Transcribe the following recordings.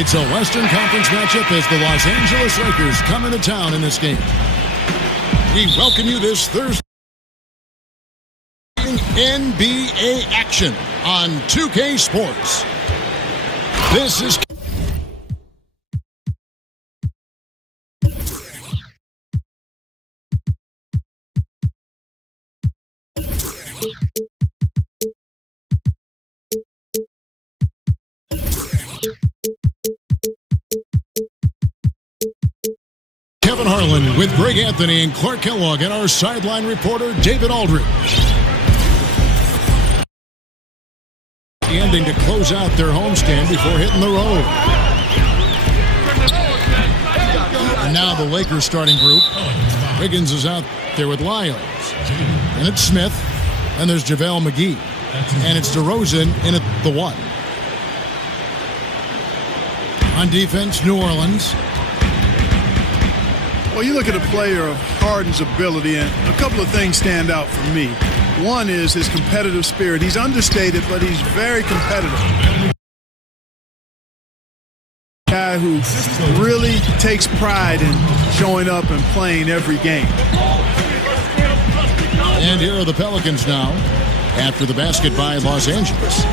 It's a Western Conference matchup as the Los Angeles Lakers come into town in this game. We welcome you this Thursday NBA action on 2K Sports. This is Kevin Harlan with Greg Anthony and Clark Kellogg and our sideline reporter David Aldridge. The ending to close out their homestand before hitting the road. And now the Lakers starting group. Wiggins is out there with Lyles. And it's Smith. And there's JaVale McGee. And it's DeRozan in at the 1. On defense, New Orleans. Well, you look at a player of Harden's ability, and a couple of things stand out for me. One is his competitive spirit. He's understated, but he's very competitive. Guy who really takes pride in showing up and playing every game. And here are the Pelicans now, after the basket by Los Angeles.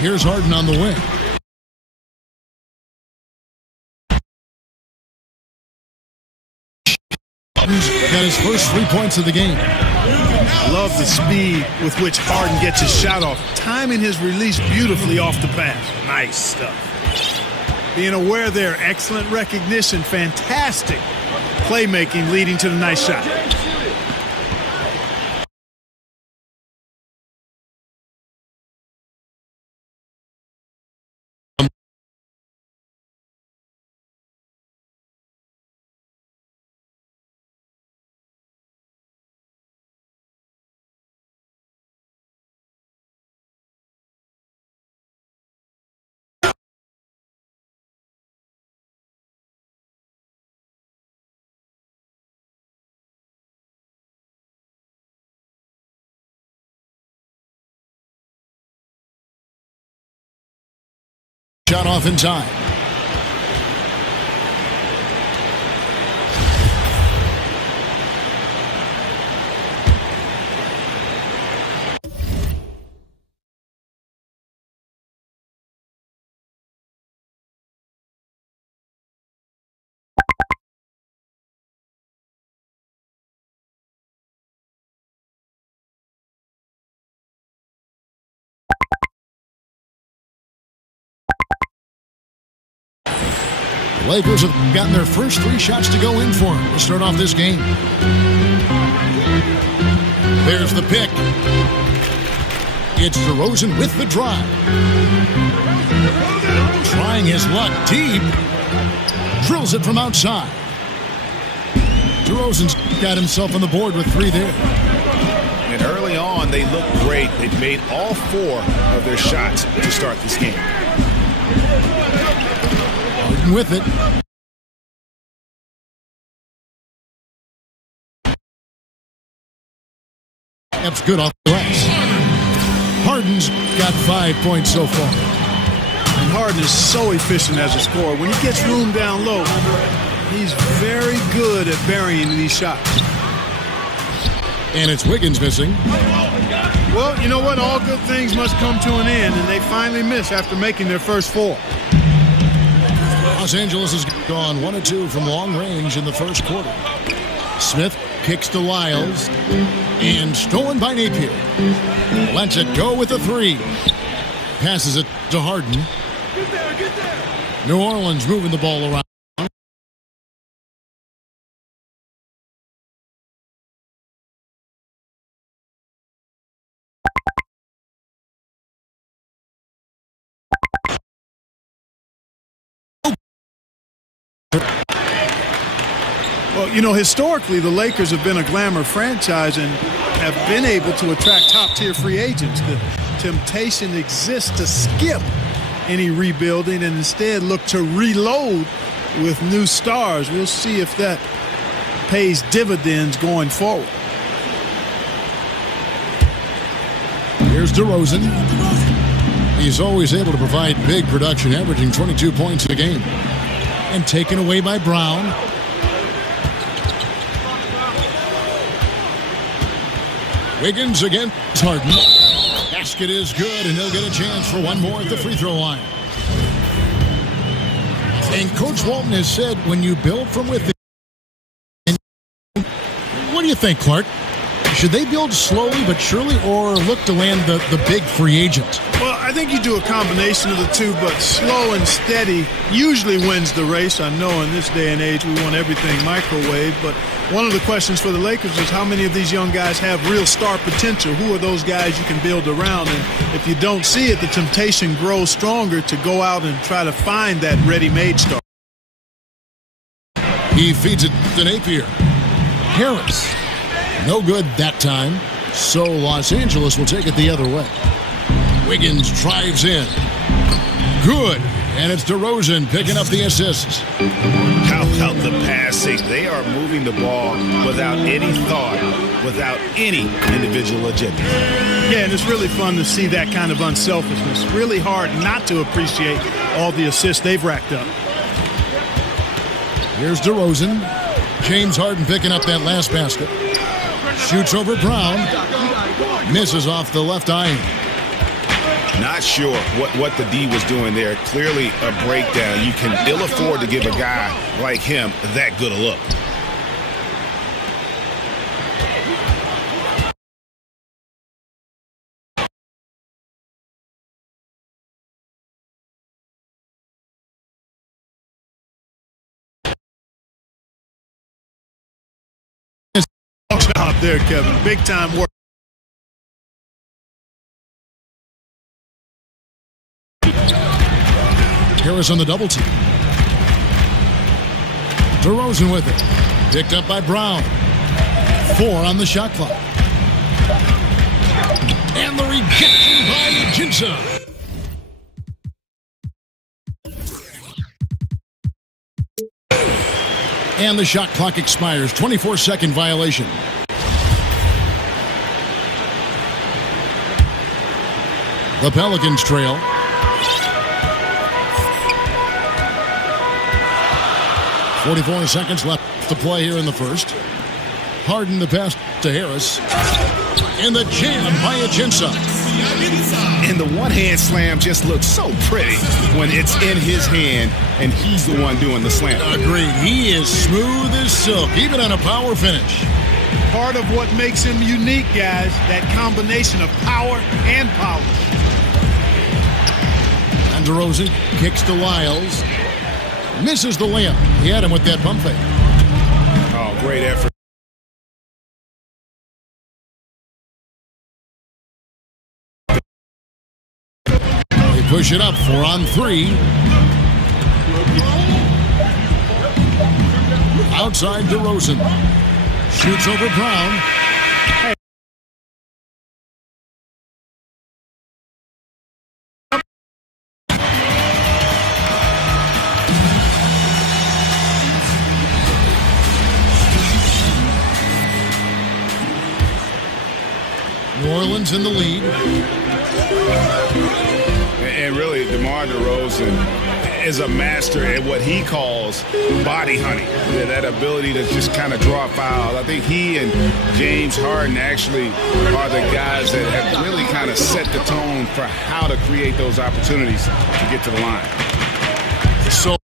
Here's Harden on the wing. Got his first 3 points of the game. I love the speed with which Harden gets his shot off, timing his release beautifully off the pass. Nice stuff. Being aware there, excellent recognition, fantastic playmaking leading to the nice shot. Shot off in time. Lakers have gotten their first 3 shots to go in for them to start off this game. There's the pick. It's DeRozan with the drive. Trying his luck deep. Drills it from outside. DeRozan's got himself on the board with 3 there. And early on, they looked great. They've made all 4 of their shots to start this game. With it. That's good off the glass. Harden's got 5 points so far. Harden is so efficient as a scorer. When he gets room down low, he's very good at burying these shots. And it's Wiggins missing. Well, you know what? All good things must come to an end, and they finally miss after making their first four. Los Angeles has gone 1 of 2 from long range in the first quarter. Smith kicks to Lyles, and stolen by Napier. Lets it go with a 3. Passes it to Harden. New Orleans moving the ball around. Well, you know, historically, the Lakers have been a glamour franchise and have been able to attract top-tier free agents. The temptation exists to skip any rebuilding and instead look to reload with new stars. We'll see if that pays dividends going forward. Here's DeRozan. He's always able to provide big production, averaging 22 points a game. And taken away by Brown. Wiggins against Harden. Basket is good, and he'll get a chance for one more at the free throw line. And Coach Walton has said, when you build from within, what do you think, Clark? Should they build slowly but surely, or look to land the big free agent? Well, I think you do a combination of the two, but slow and steady usually wins the race. I know in this day and age we want everything microwave, but one of the questions for the Lakers is how many of these young guys have real star potential? Who are those guys you can build around? And if you don't see it, the temptation grows stronger to go out and try to find that ready-made star. He feeds it to Napier. Harris. No good that time, so Los Angeles will take it the other way. Wiggins drives in. Good, and it's DeRozan picking up the assists. How about the passing? They are moving the ball without any thought, without any individual agenda. Yeah, and it's really fun to see that kind of unselfishness. Really hard not to appreciate all the assists they've racked up. Here's DeRozan. James Harden picking up that last basket. Shoots over Brown. Misses off the left iron. Not sure what the D was doing there. Clearly a breakdown. You can ill afford to give a guy like him that good a look. Job there, Kevin. Big time work. Harris on the double team. DeRozan with it. Picked up by Brown. 4 on the shot clock. And the rejection by Jinsa. And the shot clock expires. 24-second violation. The Pelicans trail. .44 seconds left to play here in the first. Harden the pass to Harris. And the jam by Ajinça. And the one-hand slam just looks so pretty when it's in his hand and he's the one doing the slam. Agreed. He is smooth as silk, even on a power finish. Part of what makes him unique, guys, that combination of power and polish. And DeRozan kicks to Lyles. Misses the layup. He had him with that pump fake. Oh, great effort. They push it up 4 on 3. Outside DeRozan. Shoots over Brown. New Orleans in the lead. And really, DeMar DeRozan is a master at what he calls body hunting. That ability to just kind of draw fouls. I think he and James Harden actually are the guys that have really kind of set the tone for how to create those opportunities to get to the line. So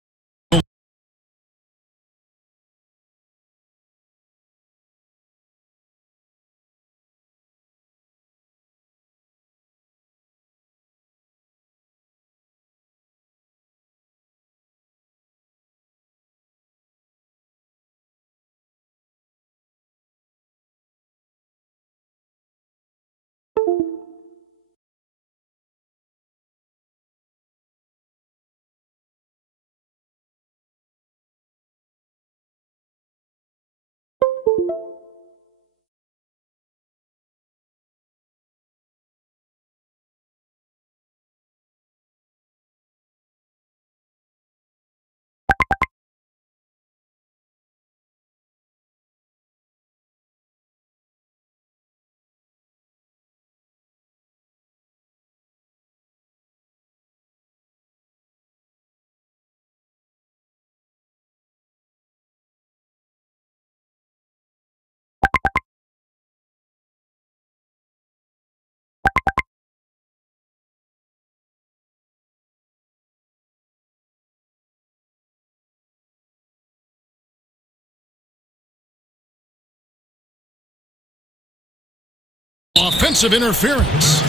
offensive interference.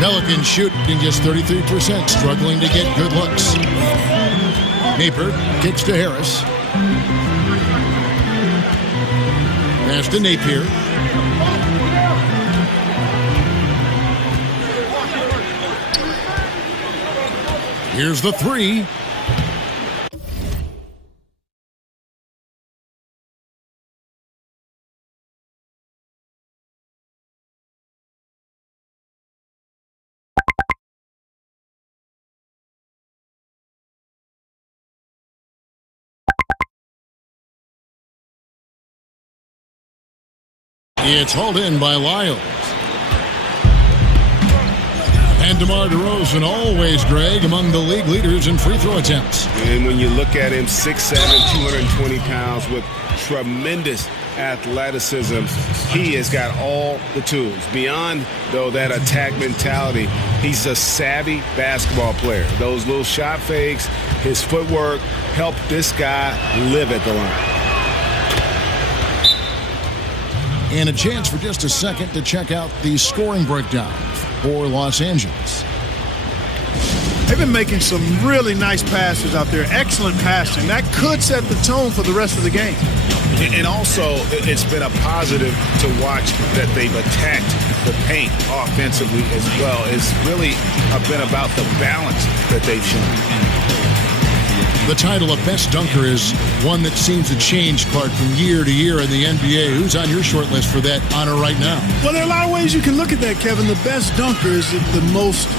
Pelicans shooting just 33%, struggling to get good looks. Napier kicks to Harris. Pass to Napier. Here's the three. It's hauled in by Lyles. And DeMar DeRozan, always, Greg, among the league leaders in free throw attempts. And when you look at him, 6'7", 220 pounds with tremendous athleticism, he has got all the tools. Beyond, though, that attack mentality, he's a savvy basketball player. Those little shot fakes, his footwork help this guy live at the line. And a chance for just a second to check out the scoring breakdown for Los Angeles. They've been making some really nice passes out there. Excellent passing. That could set the tone for the rest of the game. And also, it's been a positive to watch that they've attacked the paint offensively as well. It's really been about the balance that they've shown. The title of Best Dunker is one that seems to change, Clark, from year to year in the NBA. Who's on your short list for that honor right now? Well, there are a lot of ways you can look at that, Kevin. The best dunker, is it the most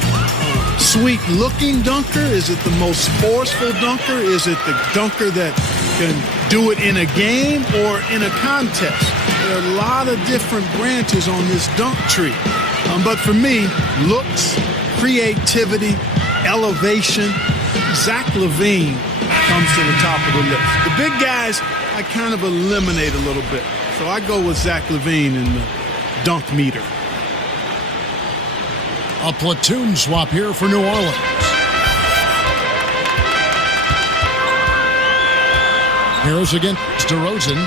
sweet-looking dunker? Is it the most forceful dunker? Is it the dunker that can do it in a game or in a contest? There are a lot of different branches on this dunk tree. But for me, looks, creativity, elevation, Zach LaVine comes to the top of the list. The big guys, I kind of eliminate a little bit. So I go with Zach LaVine in the dunk meter. A platoon swap here for New Orleans. Harris against DeRozan.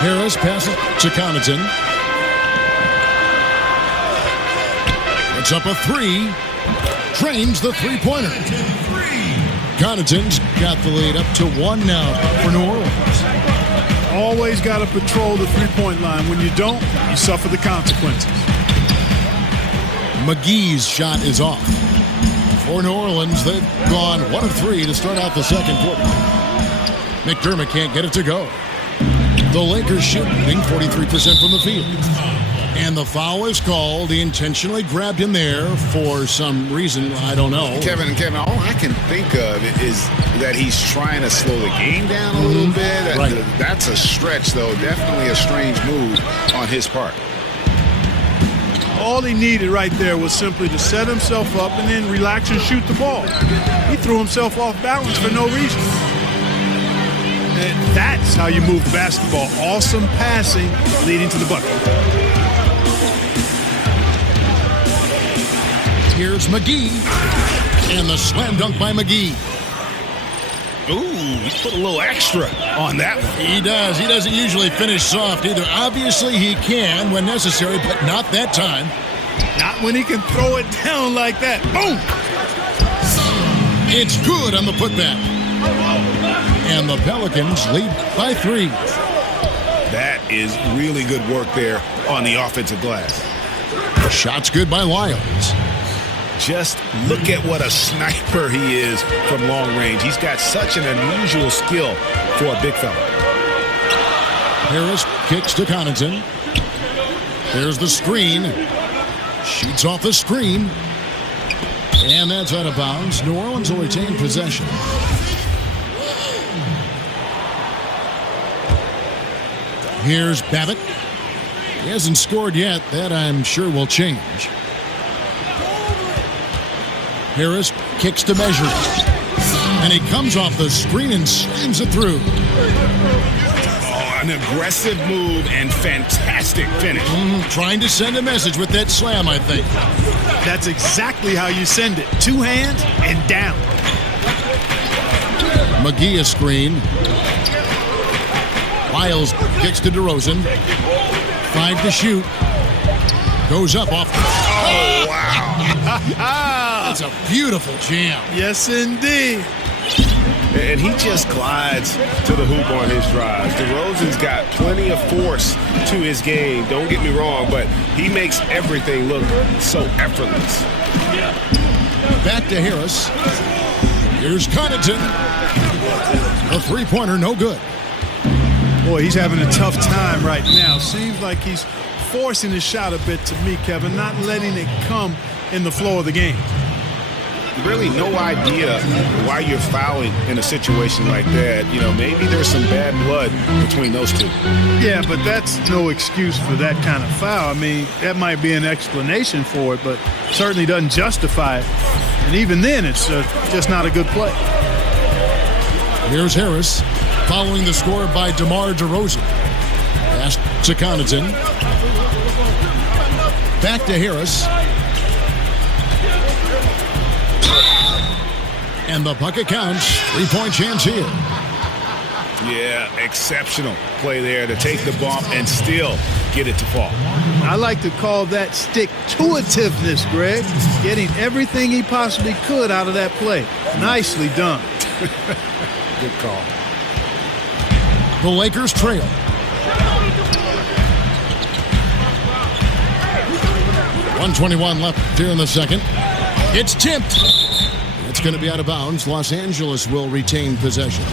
Harris passes to Connaughton. Puts up a three. Drains the three-pointer. Connaughton's got the lead up to one now for New Orleans. Always got to patrol the three-point line. When you don't, you suffer the consequences. McGee's shot is off. For New Orleans, they've gone 1 of 3 to start out the second quarter. McDermott can't get it to go. The Lakers shooting 43% from the field. And the foul is called. He intentionally grabbed him there for some reason. I don't know. Kevin, all I can think of is that he's trying to slow the game down a little bit. Right. That's a stretch, though. Definitely a strange move on his part. All he needed right there was simply to set himself up and then relax and shoot the ball. He threw himself off balance for no reason. And that's how you move the basketball. Awesome passing leading to the bucket. Here's McGee. And the slam dunk by McGee. Ooh, he put a little extra on that one. He does. He doesn't usually finish soft either. Obviously, he can when necessary, but not that time. Not when he can throw it down like that. Boom! It's good on the putback. And the Pelicans lead by 3. That is really good work there on the offensive glass. Shot's good by Lyles. Just look at what a sniper he is from long range. He's got such an unusual skill for a big fella. Harris kicks to Connaughton. There's the screen. Shoots off the screen. And that's out of bounds. New Orleans will retain possession. Here's Babbitt. He hasn't scored yet. That, I'm sure, will change. Harris kicks to measure. And he comes off the screen and slams it through. Oh, an aggressive move and fantastic finish. Trying to send a message with that slam, I think. That's exactly how you send it. 2 hands and down. McGee a screen. Lyles kicks to DeRozan. 5 to shoot. Goes up off the... Oh, wow. That's a beautiful jam. Yes, indeed. And he just glides to the hoop on his drives. DeRozan's got plenty of force to his game. Don't get me wrong, but he makes everything look so effortless. Back to Harris. Here's Connaughton. A three-pointer, no good. Boy, he's having a tough time right now. Seems like he's forcing his shot a bit to me, Kevin, not letting it come in the flow of the game. Really no idea why you're fouling in a situation like that. You know, maybe there's some bad blood between those two. Yeah, but that's no excuse for that kind of foul. I mean, that might be an explanation for it, but certainly doesn't justify it. And even then, it's just not a good play. Here's Harris, following the score by DeMar DeRozan. Pass to Connaughton. Back to Harris. And the bucket counts. 3-point chance here. Yeah, exceptional play there to take the bump and still get it to fall. I like to call that stick-to-itiveness, Greg. Getting everything he possibly could out of that play. Nicely done. Good call. The Lakers trail. .121 left here in the second. It's tipped. It's going to be out of bounds. Los Angeles will retain possession.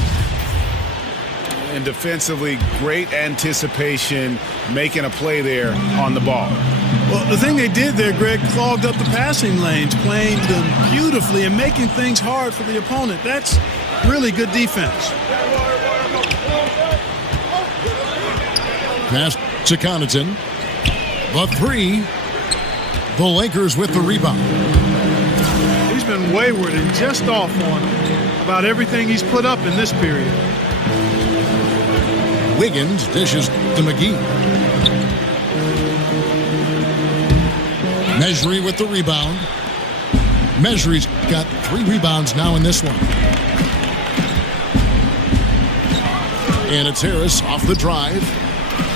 And defensively, great anticipation, making a play there on the ball. Well, the thing they did there, Greg, clogged up the passing lanes, playing them beautifully and making things hard for the opponent. That's really good defense. Pass to Connaughton. The three. The Lakers with the rebound. He's been wayward and just off on about everything he's put up in this period. Wiggins dishes to McGee. Mejri with the rebound. Mejri's got 3 rebounds now in this one. And it's Harris off the drive.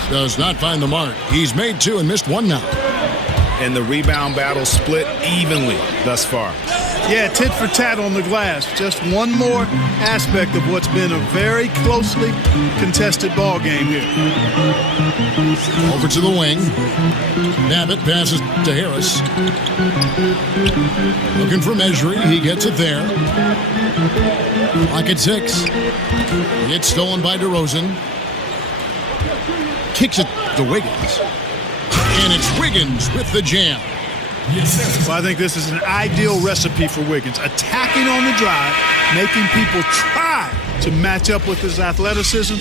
Does not find the mark. He's made 2 and missed 1 now. And the rebound battle split evenly thus far. Yeah, tit for tat on the glass. Just one more aspect of what's been a very closely contested ball game here. Over to the wing. Babbitt passes to Harris. Looking for Mejri. He gets it there. Clock at 6. It's stolen by DeRozan. Kicks it to Wiggins. And it's Wiggins with the jam. Well, I think this is an ideal recipe for Wiggins. Attacking on the drive, making people try to match up with his athleticism.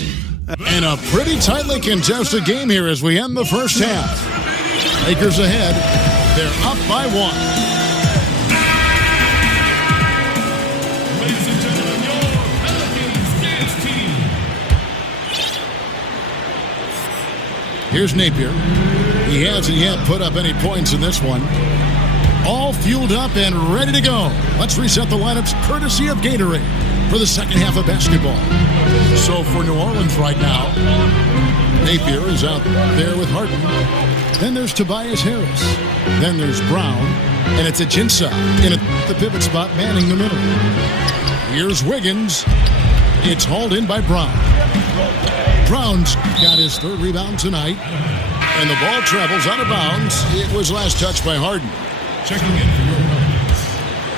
And a pretty tightly contested game here as we end the first half. Lakers ahead. They're up by 1. Ladies and gentlemen, your Pelicans dance team. Here's Napier. He hasn't yet put up any points in this one. All fueled up and ready to go. Let's reset the lineups courtesy of Gatorade for the second half of basketball. So for New Orleans right now, Napier is out there with Harden. Then there's Tobias Harris. Then there's Brown. And it's Ajinça in the pivot spot manning the middle. Here's Wiggins. It's hauled in by Brown. Brown's got his 3rd rebound tonight. And the ball travels out of bounds. It was last touched by Harden. Checking in for your Pelicans.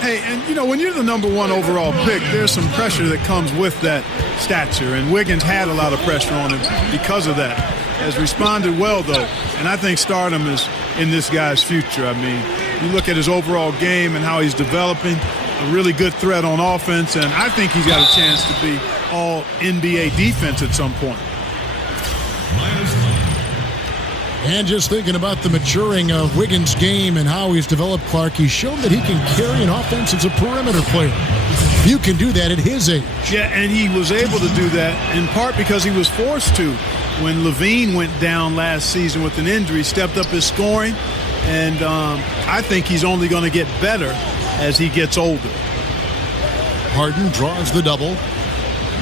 Hey, and you know, when you're the number 1 overall pick, there's some pressure that comes with that stature. And Wiggins had a lot of pressure on him because of that. Has responded well, though. And I think stardom is in this guy's future. I mean, you look at his overall game and how he's developing, a really good threat on offense. And I think he's got a chance to be all NBA defense at some point. And just thinking about the maturing of Wiggins' game and how he's developed, Clark, he's shown that he can carry an offense as a perimeter player. You can do that at his age. Yeah, and he was able to do that in part because he was forced to. When Levine went down last season with an injury, stepped up his scoring, and I think he's only going to get better as he gets older. Harden draws the double.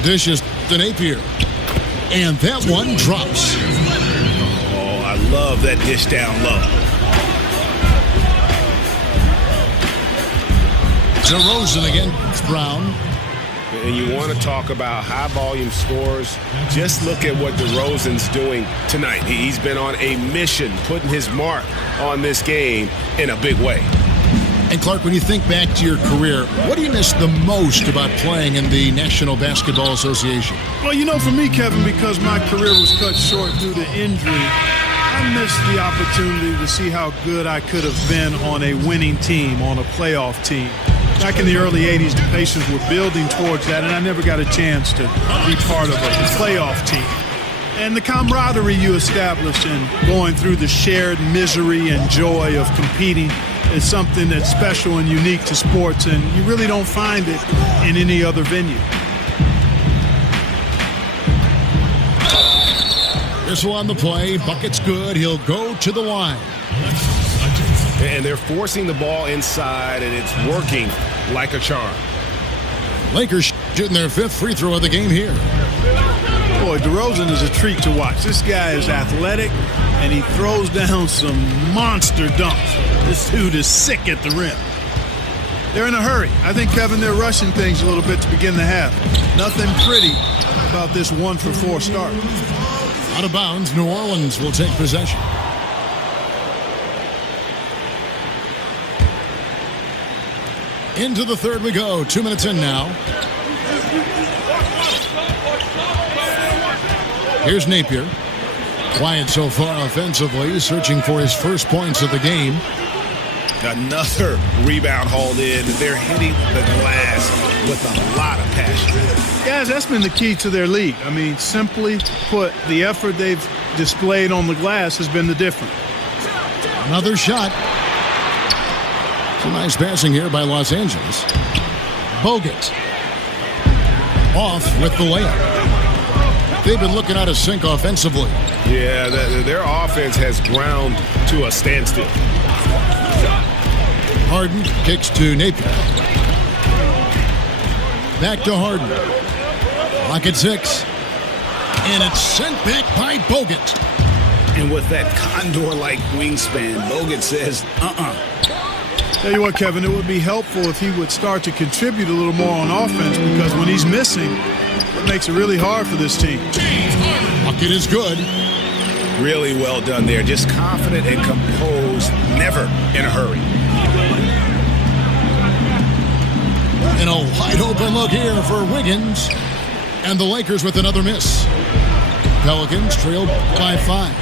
Dishes to Napier. And that one drops. I love that dish down low. DeRozan against Brown. And you want to talk about high-volume scores, just look at what DeRozan's doing tonight. He's been on a mission, putting his mark on this game in a big way. And Clark, when you think back to your career, what do you miss the most about playing in the National Basketball Association? Well, you know, for me, Kevin, because my career was cut short due to injury, I missed the opportunity to see how good I could have been on a winning team, on a playoff team. Back in the early 80s, the Pacers were building towards that, and I never got a chance to be part of a playoff team. And the camaraderie you establish in going through the shared misery and joy of competing is something that's special and unique to sports, and you really don't find it in any other venue. This one on the play. Bucket's good. He'll go to the line. And they're forcing the ball inside, and it's working like a charm. Lakers shooting their 5th free throw of the game here. Boy, DeRozan is a treat to watch. This guy is athletic, and he throws down some monster dunks. This dude is sick at the rim. They're in a hurry. I think, Kevin, they're rushing things a little bit to begin the half. Nothing pretty about this 1-for-4 start. Out of bounds, New Orleans will take possession. Into the 3rd we go. 2 minutes in now. Here's Napier. Quiet so far offensively, searching for his first points of the game. Another rebound hauled in. They're hitting the glass with a lot of passion. Guys, that's been the key to their lead. I mean, simply put, the effort they've displayed on the glass has been the difference. Another shot. Some nice passing here by Los Angeles. Bogut. Off with the layup. They've been looking out of sync offensively. Yeah, their offense has ground to a standstill. Harden kicks to Napier. Back to Harden. Lock at 6. And it's sent back by Bogut. And with that condor-like wingspan, Bogut says, Tell you what, Kevin, it would be helpful if he would start to contribute a little more on offense, because when he's missing, it makes it really hard for this team. Bucket is good. Really well done there. Just confident and composed, never in a hurry. And a wide open look here for Wiggins. And the Lakers with another miss. Pelicans trail by 5.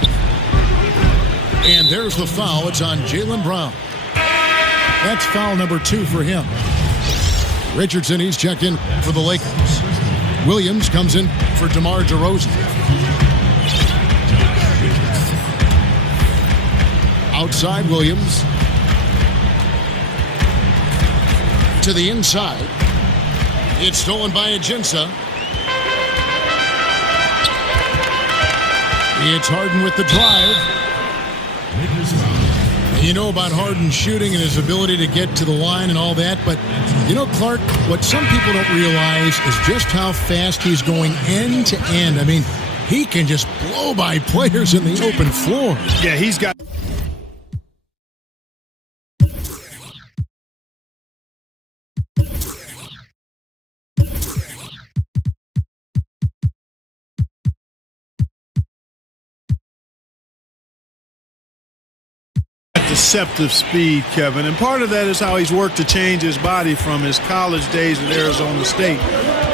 And there's the foul. It's on Jaylen Brown. That's foul number 2 for him. Richardson, he's checked in for the Lakers. Williams comes in for DeMar DeRozan. Outside Williams. To the inside. It's stolen by Ajinça. It's Harden with the drive. You know about Harden shooting and his ability to get to the line and all that, but you know, Clark, what some people don't realize is just how fast he's going end to end. I mean, he can just blow by players in the open floor. Yeah, he's got... deceptive speed, Kevin, and part of that is how he's worked to change his body from his college days at Arizona State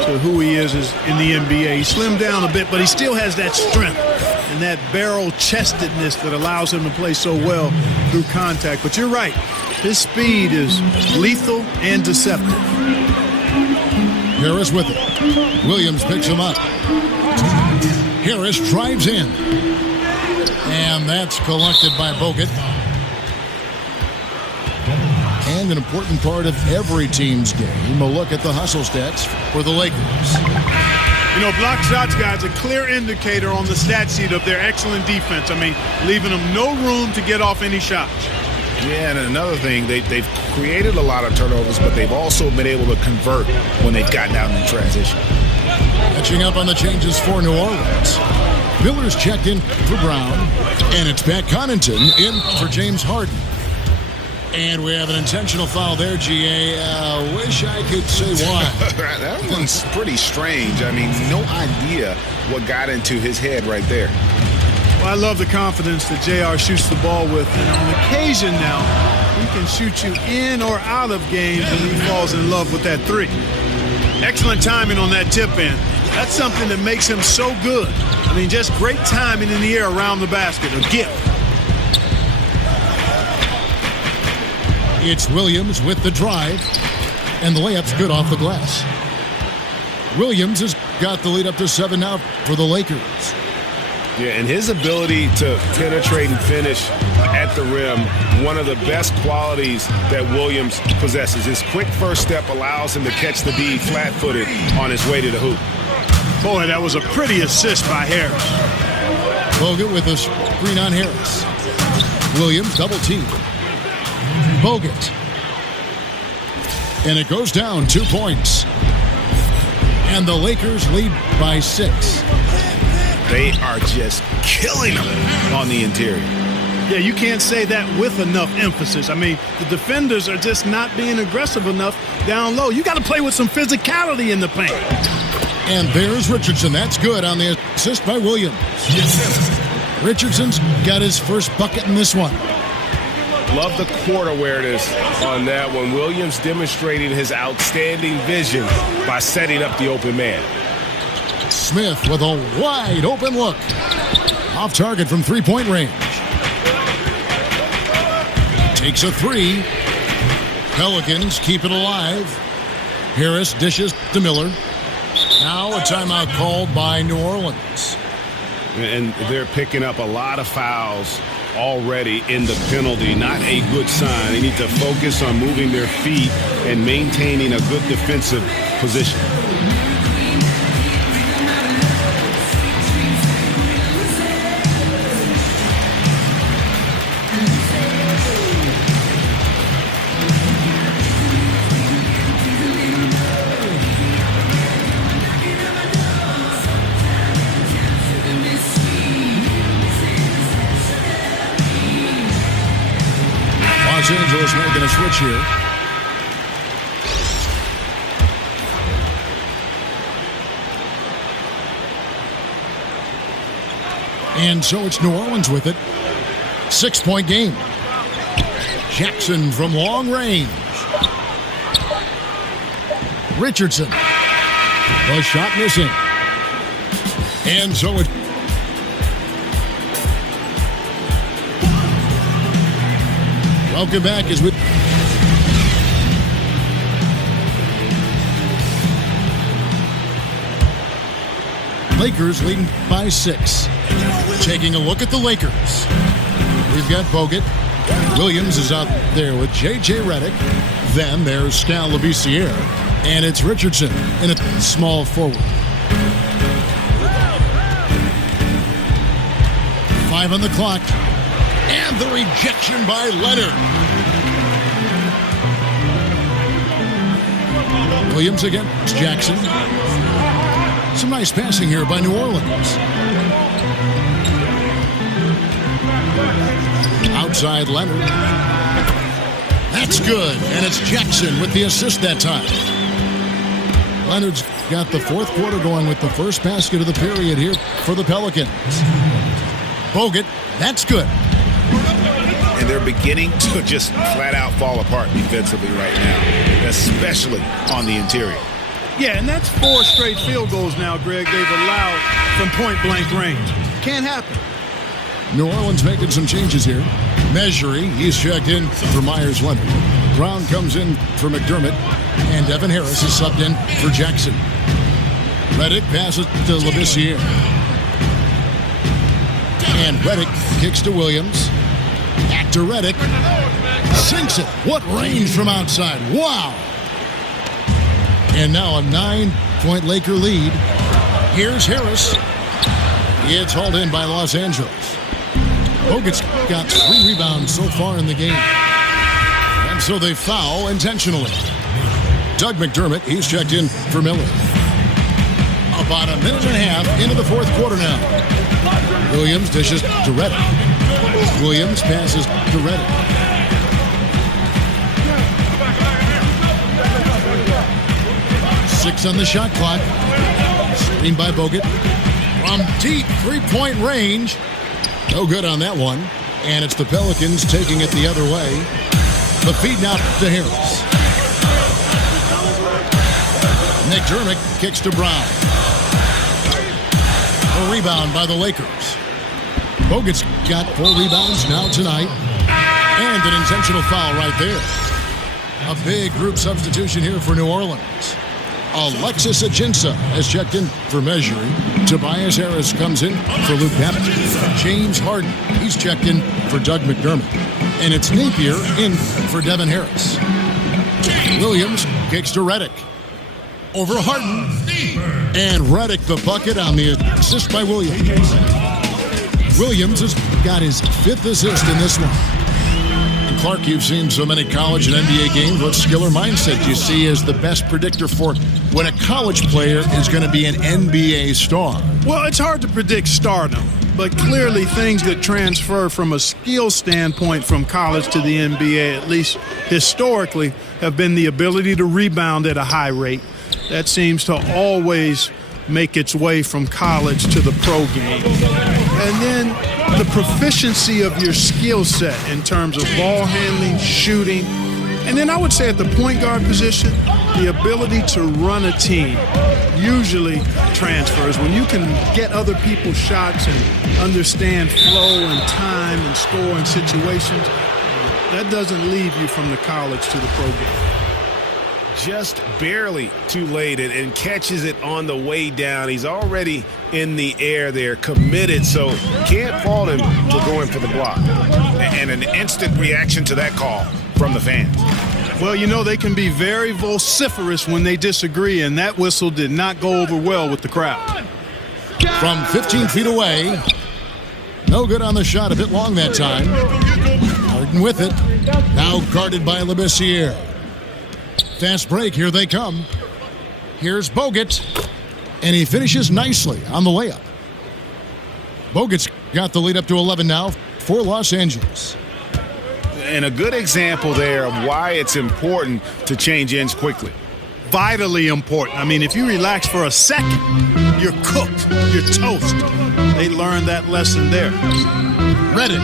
to who he is in the NBA. He slimmed down a bit, but he still has that strength and that barrel-chestedness that allows him to play so well through contact. But you're right, his speed is lethal and deceptive. Harris with it. Williams picks him up. Harris drives in. And that's collected by Bogut. And an important part of every team's game, a look at the hustle stats for the Lakers. You know, block shots, guys, a clear indicator on the stat sheet of their excellent defense. I mean, leaving them no room to get off any shots. Yeah, and another thing, they've created a lot of turnovers, but they've also been able to convert when they've gotten out in transition. Catching up on the changes for New Orleans. Miller's checked in for Brown, and it's Pat Connaughton in for James Harden. And we have an intentional foul there, GA. Wish I could say why. That one's pretty strange. I mean, no idea what got into his head right there. Well, I love the confidence that JR shoots the ball with. And on occasion now, he can shoot you in or out of games, and he falls in love with that three. Excellent timing on that tip in. That's something that makes him so good. I mean, just great timing in the air around the basket. A gift. It's Williams with the drive, and the layup's good off the glass. Williams has got the lead up to 7 now for the Lakers. Yeah, and his ability to penetrate and finish at the rim, one of the best qualities that Williams possesses. His quick first step allows him to catch the D flat-footed on his way to the hoop. Boy, that was a pretty assist by Harris. Bogut with a screen on Harris. Williams double team. Bogut. And it goes down 2 points. And the Lakers lead by 6. They are just killing them on the interior. Yeah, you can't say that with enough emphasis. I mean, the defenders are just not being aggressive enough down low. You got to play with some physicality in the paint. And there's Richardson. That's good on the assist by Williams. Richardson's got his first bucket in this one. Love the court awareness on that one. Williams demonstrating his outstanding vision by setting up the open man. Smith with a wide open look. Off target from three-point range. Takes a three. Pelicans keep it alive. Harris dishes to Miller. Now a timeout called by New Orleans. And they're picking up a lot of fouls already in the penalty. Not a good sign. They need to focus on moving their feet and maintaining a good defensive position. Los Angeles making a switch here. And so it's New Orleans with it. 6-point game. Jackson from long range. Richardson. The shot missing. And so it Welcome back as we... Lakers leading by 6. Taking a look at the Lakers. We've got Bogut. Williams is out there with J.J. Redick. Then there's Skal Labissiere. And it's Richardson in a small forward. 5 on the clock. And the rejection by Leonard. Williams against Jackson. Some nice passing here by New Orleans. Outside Leonard. That's good. And it's Jackson with the assist that time. Leonard's got the fourth quarter going with the first basket of the period here for the Pelicans. Bogut, that's good. And they're beginning to just flat out fall apart defensively right now, especially on the interior. Yeah, and that's 4 straight field goals now, Greg, they've allowed from point-blank range. Can't happen. New Orleans making some changes here. Measuring, he's checked in for Myers Leonard. Brown comes in for McDermott, and Devin Harris is subbed in for Jackson. Redick passes to Labissiere. And Redick kicks to Williams. Back to Redick. Sinks it. What range from outside. Wow. And now a 9-point Laker lead. Here's Harris. It's hauled in by Los Angeles. Bogut's got 3 rebounds so far in the game. And so they foul intentionally. Doug McDermott, he's checked in for Miller. About a minute and a half into the fourth quarter now. Williams dishes to Redick. Williams passes to Redick. Six on the shot clock. Screen by Bogut. From deep three-point range. No good on that one. And it's the Pelicans taking it the other way. The feed now to Harris. McDermott kicks to Brown. A rebound by the Lakers. Bogut's got 4 rebounds now tonight. And an intentional foul right there. A big group substitution here for New Orleans. Alexis Ajinça has checked in for Measuring. Tobias Harris comes in for Luke Babbitt. James Harden, he's checked in for Doug McDermott. And it's Napier in for Devin Harris. Williams kicks to Redick. Over Harden. And Redick the bucket on the assist by Williams. Williams has got his 5th assist in this one. And Clark, you've seen so many college and NBA games. What skill or mindset do you see as the best predictor for when a college player is going to be an NBA star? Well, it's hard to predict stardom, but clearly things that transfer from a skill standpoint from college to the NBA, at least historically, have been the ability to rebound at a high rate. That seems to always make its way from college to the pro game. And then the proficiency of your skill set in terms of ball handling, shooting, and then I would say at the point guard position, the ability to run a team usually transfers. When you can get other people's shots and understand flow and time and scoring situations, that doesn't leave you from the college to the pro game. Just barely too late and catches it on the way down. He's already in the air there, committed, so can't fault him for going for the block. And an instant reaction to that call from the fans. Well, you know, they can be very vociferous when they disagree, and that whistle did not go over well with the crowd. From 15 feet away, no good on the shot, a bit long that time. Harden with it, now guarded by Labissiere. Fast break, here they come. Here's Bogut, and he finishes nicely on the layup. Bogut's got the lead up to 11 now for Los Angeles. And a good example there of why it's important to change ends quickly. Vitally important. I mean, if you relax for a second, you're cooked, you're toast. They learned that lesson there. Redick.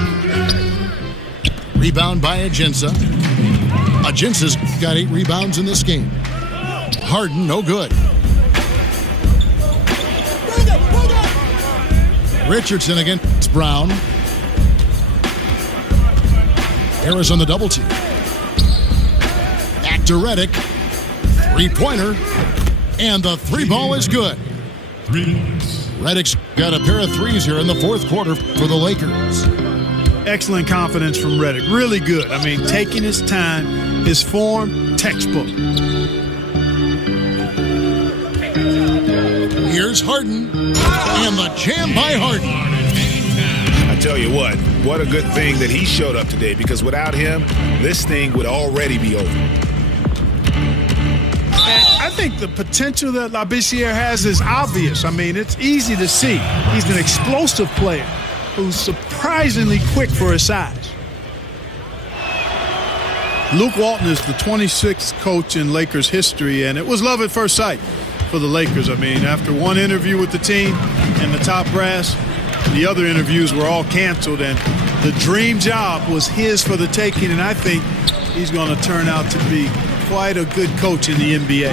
Rebound by Ajinça. Ajinça's got 8 rebounds in this game. Harden, no good. Richardson against Brown. Harris on the double team. Back to Redick. Three-pointer. And the three ball is good. Redick's got a pair of threes here in the fourth quarter for the Lakers. Excellent confidence from Redick. Really good. I mean, taking his time, his form, textbook. Here's Harden. And the jam by Harden. I tell you what a good thing that he showed up today, because without him, this thing would already be over. I think the potential that Labissiere has is obvious. I mean, it's easy to see. He's an explosive player who's surprisingly quick for his size. Luke Walton is the 26th coach in Lakers history, and it was love at first sight for the Lakers. I mean, after one interview with the team and the top brass, the other interviews were all canceled, and the dream job was his for the taking, and I think he's going to turn out to be quite a good coach in the NBA.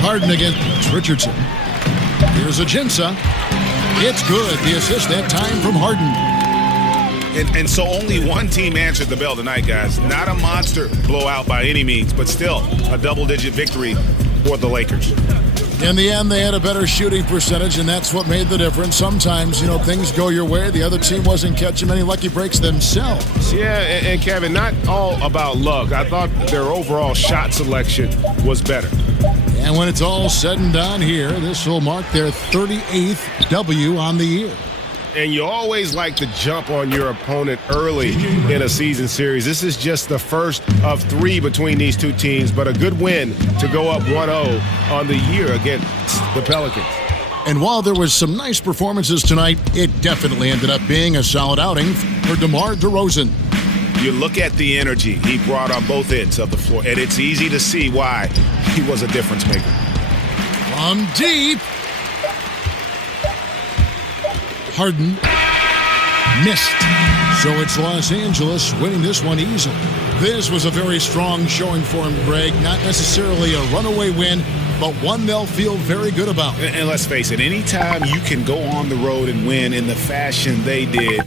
Harden against Richardson. Here's Ajinça. It's good. The assist that time from Harden. And so only one team answered the bell tonight, guys. Not a monster blowout by any means, but still a double-digit victory for the Lakers. In the end, they had a better shooting percentage, and that's what made the difference. Sometimes, things go your way. The other team wasn't catching many lucky breaks themselves. Yeah, and Kevin, not all about luck. I thought their overall shot selection was better. And when it's all said and done here, this will mark their 38th W on the year. And you always like to jump on your opponent early in a season series. This is just the first of three between these two teams, but a good win to go up 1-0 on the year against the Pelicans. And while there was some nice performances tonight, it definitely ended up being a solid outing for DeMar DeRozan. You look at the energy he brought on both ends of the floor, and it's easy to see why he was a difference maker. From deep. Harden missed. So it's Los Angeles winning this one easily. This was a very strong showing for him, Greg. Not necessarily a runaway win, but one they'll feel very good about. And let's face it, anytime you can go on the road and win in the fashion they did,